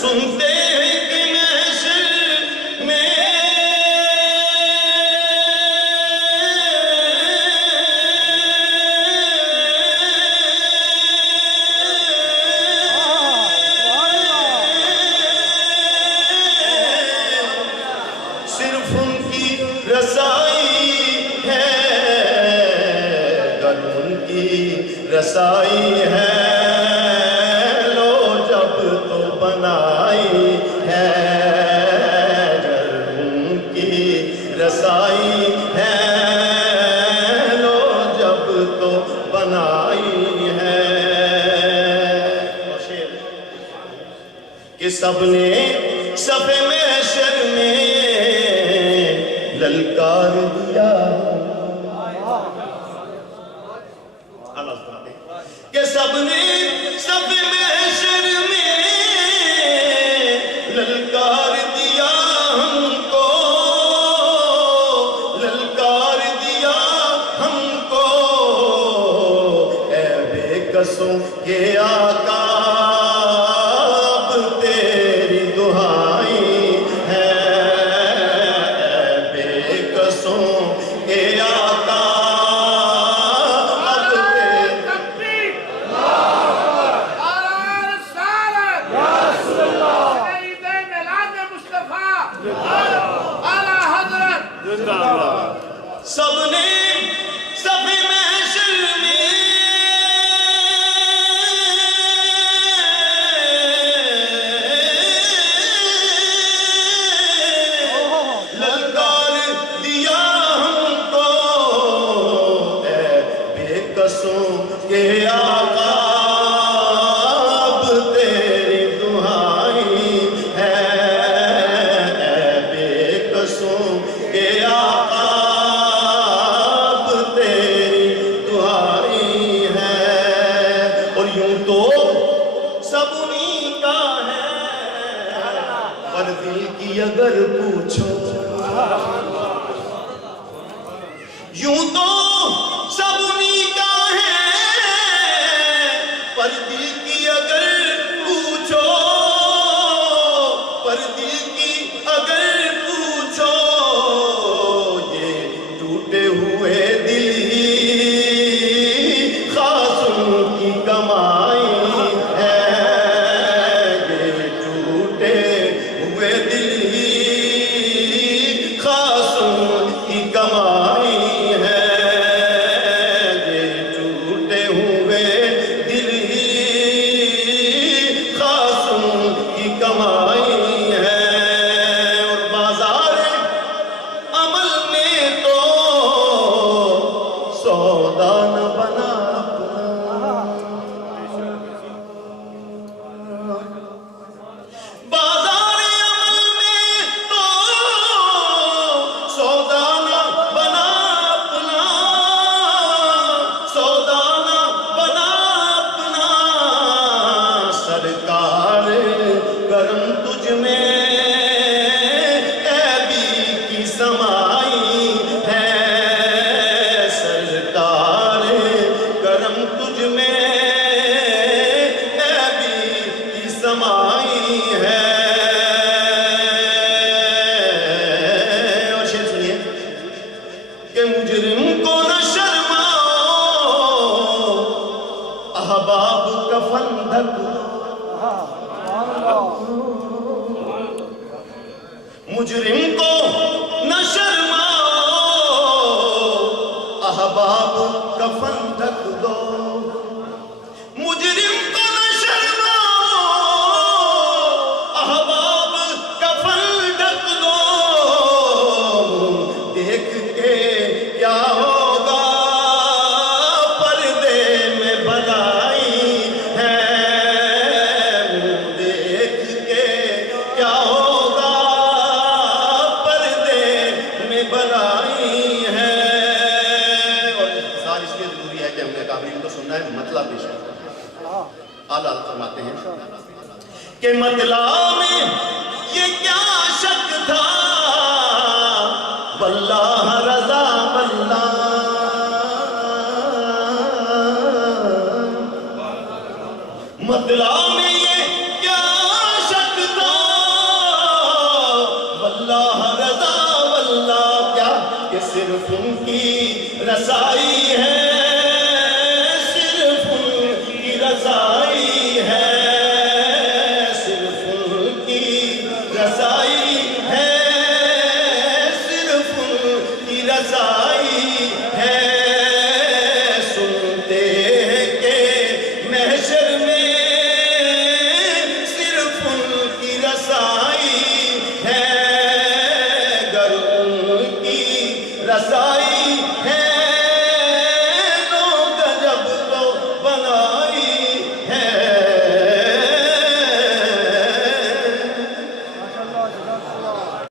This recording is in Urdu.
سنتے ہیں کہ محشر میں صرف ان کی رسائی ہے، گر ان کی رسائی ہے، لو جب تو بنائی ہے، گر ان کی رسائی ہے، لو جب تو بنائی ہے۔ کہ سب نے صف محشر میں للکار دیا، کہ سب نے صف محشر میں للکار دیا ہم کو، للکار دیا ہم کو، اے بے کسوں کے آقا اب تیری دہائی ہے، اے بے کسوں کے آقا اب تیری سب نے صف محشر میں للکار دیا ہم کو، اے بے کسوں کے آقا اب تیری دہائی ہے، اے بے کسوں کے آقا اب تیری دہائی ہے۔ اور یوں تو سب انہی کا ہے، پر دل کی اگر پوچھو، یوں تو سب انہی کا ہے، پر دل کی اگر پوچھو، پر دل کی اگر پوچھو، یہ ٹوٹے ہوئے دل ہی خاصوں کی کمائی ہے، یہ ٹوٹے ہوئے دل ہی خاصوں کی کمائی ہے، یہ ٹوٹے ہوئے دل ہی خاصوں کی کمائی ہے۔ اور بازار عمل میں تو سودا نہ بنا اپنا، بازار عمل میں تو سودا نہ بنا اپنا، سودا نہ بنا اپنا، سرکار کرم تجھ میں عیبی کی سمائی ہے، سرکار کرم تجھ میں عیبی کی سمائی ہے۔ اور شعر سنیے کہ مجرم کو نہ شرماؤ، احباب کفن ڈھک دو، مجرم کو نہ شرماؤ، احباب کفن ڈھک دو، مجرم کو نہ شرماؤ، احباب کفن ڈھک دو، دیکھ کے کیا ہوگا پردے میں بھلائی ہے، دیکھ کے کیا ہوگا پردے میں بھلائی ہے۔ اور اختصار اس لیے ضروری ہے کہ ہم نے قابلین کو سننا ہے، مطلب بھی شروع اعلیٰ فرماتے ہیں کہ مطلب میں یہ کیا شک تھا، واللہ رضا واللہ، مطلب میں یہ کیا شک رسائی